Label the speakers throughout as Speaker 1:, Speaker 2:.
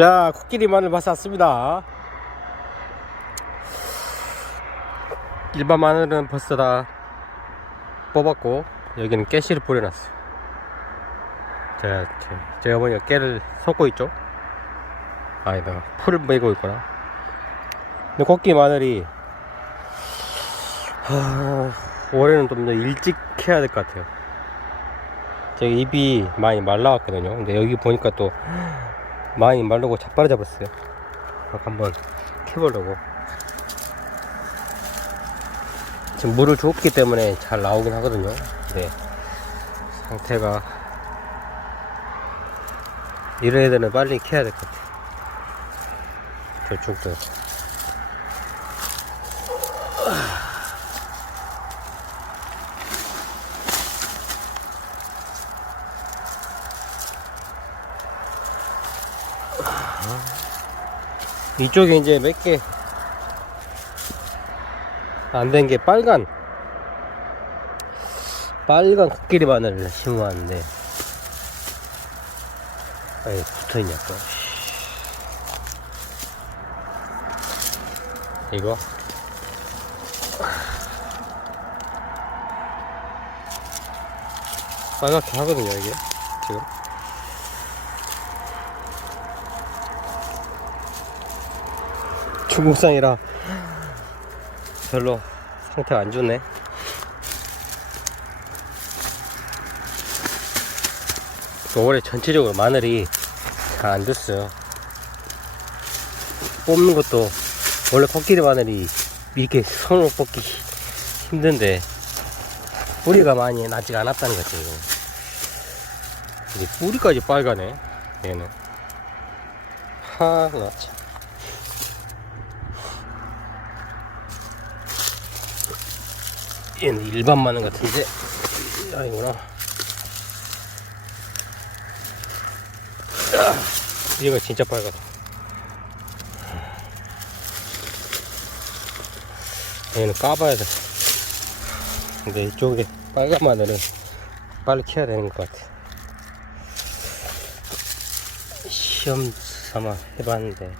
Speaker 1: 자, 코끼리 마늘 밭 샀습니다. 일반 마늘은 벌써 다 뽑았고, 여기는 깨씨를 뿌려놨어요. 제가, 제- 제가 보니까 깨를 섞고 있죠? 아니다, 풀을 메고 있구나. 근데 코끼리 마늘이, 하, 올해는 좀 더 일찍 해야 될 것 같아요. 제가 입이 많이 말라왔거든요. 근데 여기 보니까 또 많이 마르고 자빠져버렸어요. 그래서 한번 캐보려고. 지금 물을 줬기 때문에 잘 나오긴 하거든요. 근데 상태가 이런 애들은 빨리 캐야 될 것 같아요. 저쪽도. 이쪽에 이제 몇 개. 안 된 게 빨간. 빨간 코끼리 마늘을 심어왔는데. 아니 붙어있냐 또 이거? 빨갛게 하거든요 이게. 지금 중국산이라 별로 상태가 안 좋네. 올해 전체적으로 마늘이 잘 안 됐어요. 뽑는 것도 원래 코끼리 마늘이 이렇게 손으로 뽑기 힘든데 뿌리가 많이 나지 않았다는. 이거. 이게 뿌리까지 빨가네. 얘는. 하, 나 참. 얘는 일반 마늘 같은데. 아니구나. 이거 진짜 빨갛다. 얘는 까봐야 돼. 근데 이쪽에 빨간 마늘은 빨리 키워야 되는 것 같아. 시험 삼아 해봤는데.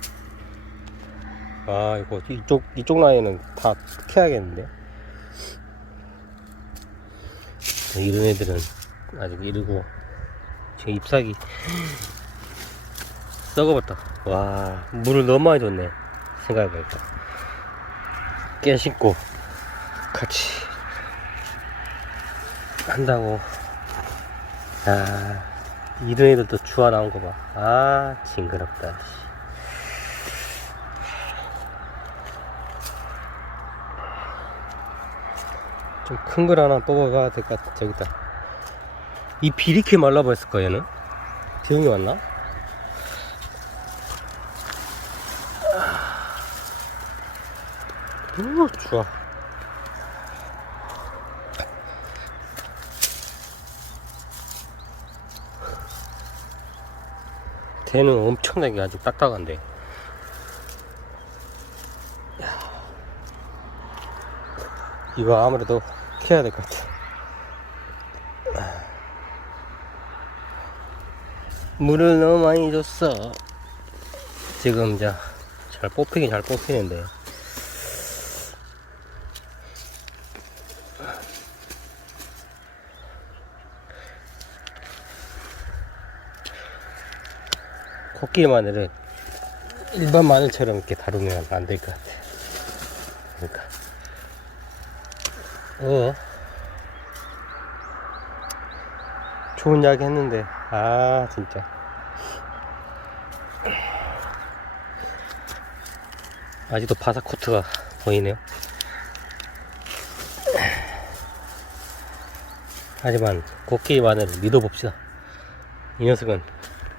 Speaker 1: 아 이거 이쪽 이쪽 라인은 다 캐야겠는데 이런 애들은 아직 이르고 지금 잎사귀 썩어버렸다. 와 물을 너무 많이 줬네 생각해보니까. 깨 신고 같이 한다고. 아 이런 애들도 주워 나온 거봐아 징그럽다 좀 큰 걸 하나 뽑아봐야 될 것 같아. 저기 있다. 이 비리케 말라버렸을 거야, 얘는? 비용이 왔나? 오, 좋아. 대는 엄청나게 아주 딱딱한데. 이거 아무래도 캐야 될 것 같아. 물을 너무 많이 줬어. 지금 이제 잘 뽑히긴 잘 뽑히는데. 코끼리 마늘은 일반 마늘처럼 이렇게 다루면 안 될 것 같아. 그러니까. 어. 좋은 이야기 했는데, 아, 진짜. 아직도 바사코트가 보이네요. 하지만, 마늘을 믿어봅시다. 이 녀석은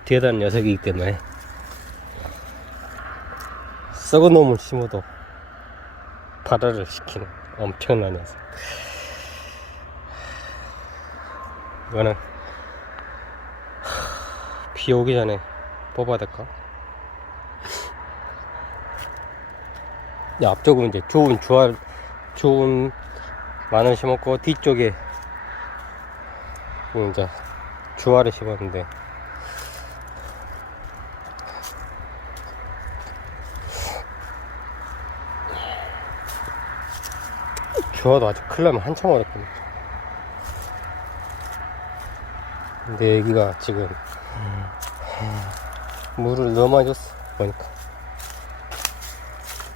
Speaker 1: 대단한 녀석이기 때문에, 썩은 놈을 심어도 발화를 시키는 엄청난 녀석. 이거는 비 오기 전에 뽑아야 될까? 야, 앞쪽은 이제 좋은 주알, 좋은 마늘 심었고, 뒤쪽에 이제 주알을 심었는데, 아직 큰일 나면 한참 어렵거든. 근데 여기가 지금 물을 너무 많이 줬어. 보니까.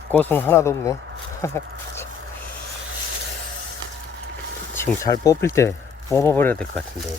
Speaker 1: 꽃은 하나도 없네. 지금 잘 뽑힐 때 뽑아버려야 될 것 같은데.